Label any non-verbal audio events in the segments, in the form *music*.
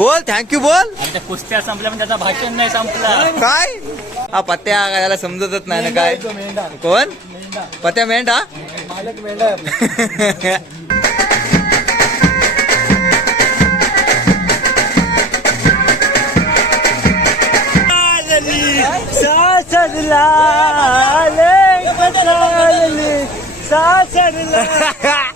बोल थँक्यू बोल. आणि त्या कुस्त्या संपल्या पण त्याचा भाषण नाही संपला. काय? हा पत्त्या याला समजतच नाही ना काय. कोण? पत्या मेंढा? मालक मेंढा आहे आपला. *laughs*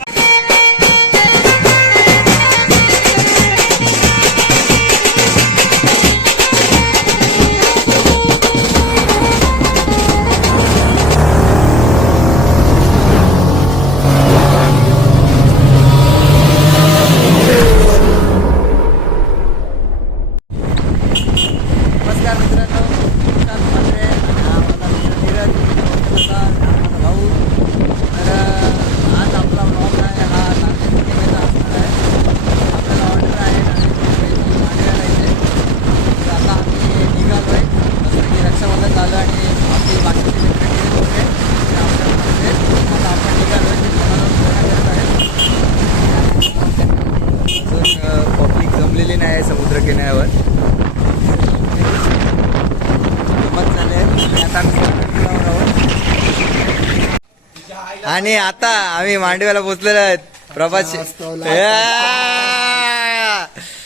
आणि आता आम्ही मांडव्याला पोहोचलेलो आहेत. प्रभात!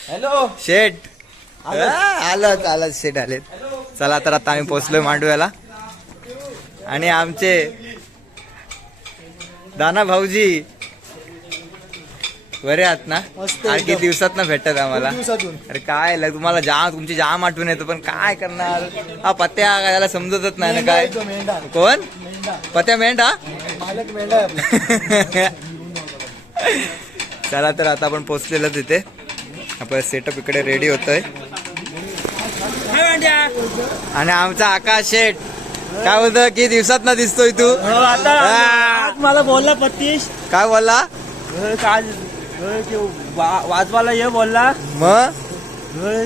हॅलो शेठ. आलं. आलं शेठ आले चला तर आता आम्ही पोहोचलोय मांडव्याला. आणि आमचे दाना भाऊजी बरे आहात ना? किती. दिवसात ना भेटत आम्हाला. अरे काय तुम्हाला जाम तुमची जाम आठवण येतो पण काय करणार? हा पत्त्या याला समजतच नाही ना काय? कोण? पत्या मेंढा? मालक मेंढा आहे *laughs* चला तर आता आपण पोचलेलो तिथे आपलं सेटअप इकडे रेडी होतोय. आणि आमचा आकाश शेठ. काय बोलतो? की दिवसात ना दिसतोय तू? हो आता मला बोलला पतीश. काय बोलला? काल वाजवाला ये बोलला. मग? अ,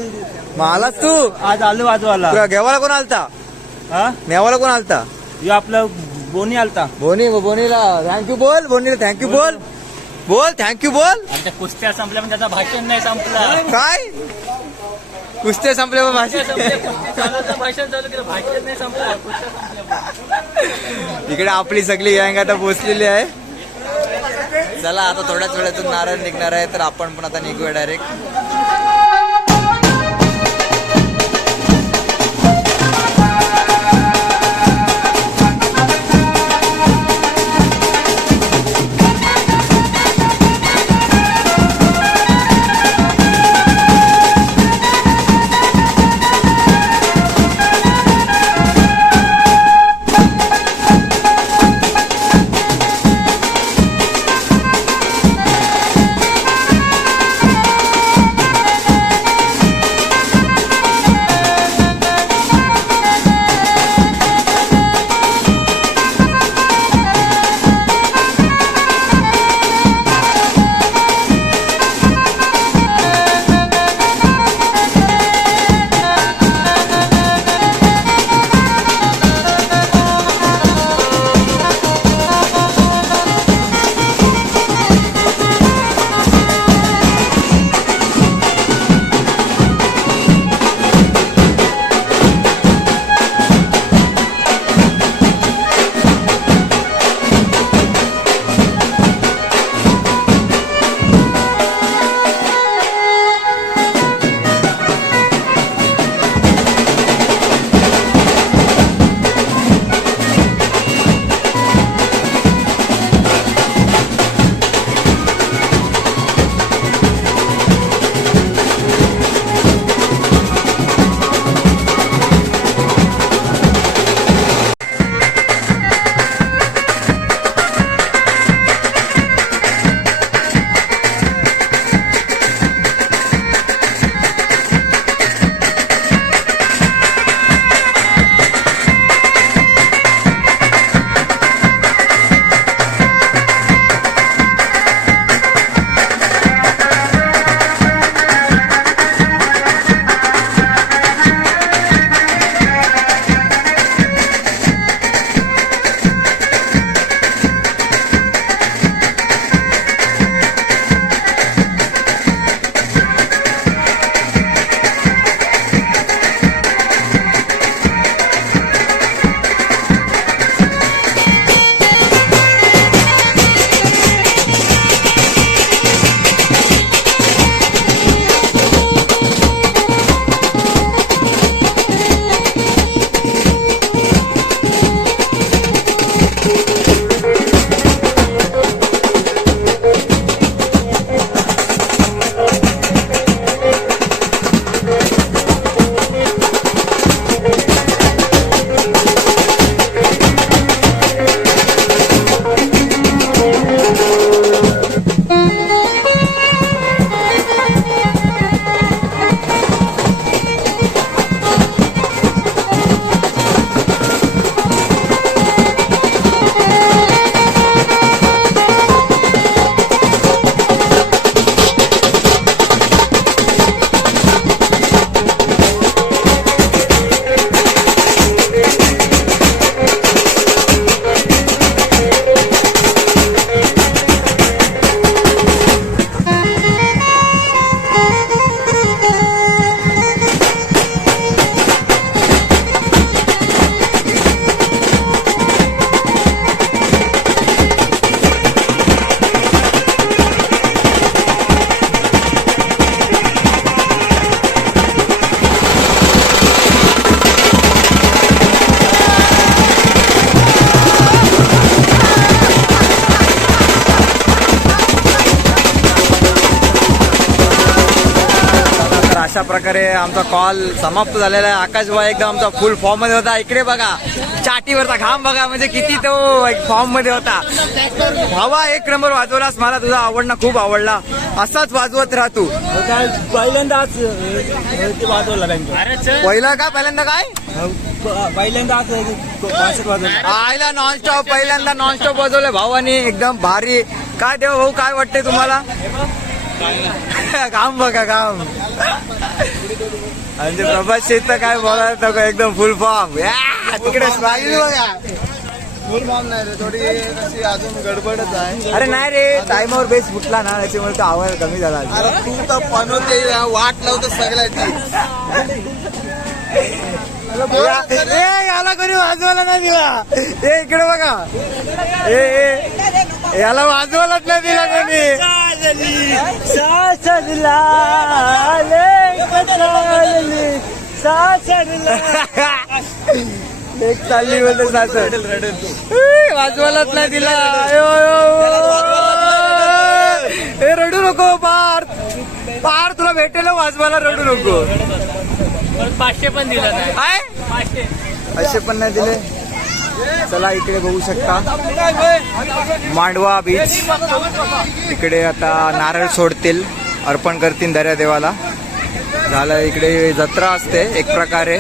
मलाच तू? आज आलो वाजवाला तुला घेवायला कोण आलता? हा? नेवाला कोण आलता? ह्यो आपला बोनी आलता. बोनी बोनीला थँक्यू बोल बोनीला थँक्यू बोल. बोल थँक्यू बोल. आणि त्या कुस्त्या संपल्या पण त्याचा भाषण नाही संपला. काय? कुस्ते संपले बा भाषण? भाषण चालू केलं भाषण नाही संपला. कुस्त्या संपल्या. इकडे आपली सगळी गँग आता पोचलेली आहे. चला आता थोड्याच वेळातून नारळ निघणार आहे तर आपण पण आता निघूया डायरेक्ट अशा प्रकारे आमचा कॉल समाप्त झालेला आहे. आकाश भाई एकदम आमचा फुल फॉर्ममध्ये होता. इकडे बघा चाटीवरचा घाम बघा म्हणजे किती तो फॉर्ममध्ये होता. भावा एक नंबर वाजवलास. मला तुझा आवडणं खूप आवडला. असाच वाजवत राह तू. काय पहिल्यांदाच वाजवला पहिला का पहिल्यांदा काय? पहिल्यांदाच वाजवला. आयला नॉनस्टॉप पहिल्यांदा नॉनस्टॉप वाजवलंय भावानी. एकदम भारी. काय देव भाऊ काय वाटतंय तुम्हाला? काम बघा काम. म्हणजे प्रभात शेत तर काय बोलायला नको एकदम फुल फॉर्म तिकडे फुल फॉर्म नाही रे थोडी कशी अजून गडबडच आहे. अरे नाही रे टाइमवर बेस फुटला ना त्याच्यामुळे तो आवाज कमी झाला अरे तू तर बनवते वाट लावतो सगळ्याची. ए याला कोणी वाजवायला नाही दिला. ए इकडे बघा. ए ए याला वाजवायलाच नाही दिला कोणी. *laughs* *laughs* एक चालली बोलते सासर. वाजवायलाच नाही दिला. ए रडू नको पार पार तुला भेटेल वाजवायला रडू नको. पाचशे पण दिलं नाही. पाचशे पण नाही दिले. चला इकडे बघू शकता. मांडवा बीच इकडे आता नारळ सोडतील अर्पण करतील दर्यादेवाला झालं इकडे जत्रा असते एक प्रकारे.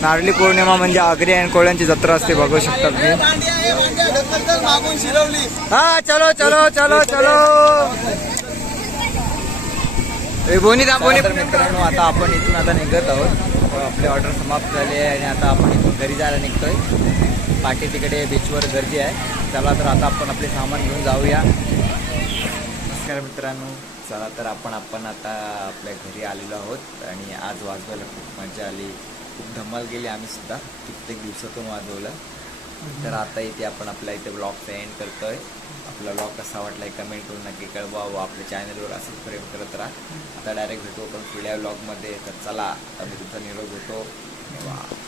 नारळी पौर्णिमा म्हणजे आगरी आणि कोळ्यांची जत्रा असते बघू शकता तुम्ही. हा चलो चलो चलो चलो. बोनी दाबोनी मित्रांनो आता आपण इथून आता निघत आहोत. आपली ऑर्डर समाप्त झाली आहे आणि आता आपण इथून घरी जायला निघतोय. पाठी तिकडे बीचवर गर्दी आहे. चला तर आता आपण आपले सामान घेऊन जाऊया. नमस्कार मित्रांनो. चला तर आपण आपण आता आपल्या घरी आलेलो आहोत आणि आज वाजवायला खूप मजा आली. खूप धमाल गेली आम्ही सुद्धा. कित्येक दिवसातून वाजवलं. तर आता इथे आपण आपल्या इथे ब्लॉगचा एंड करतोय. आपला ब्लॉग कसा वाटलाय कमेंट करून नक्की कळवा व आपल्या चॅनलवर असंच प्रेम करत राहा. आता डायरेक्ट भेटू आपण पुढल्या ब्लॉगमध्ये तर चला आता मी तुमचा निरोप घेतो. धन्यवाद.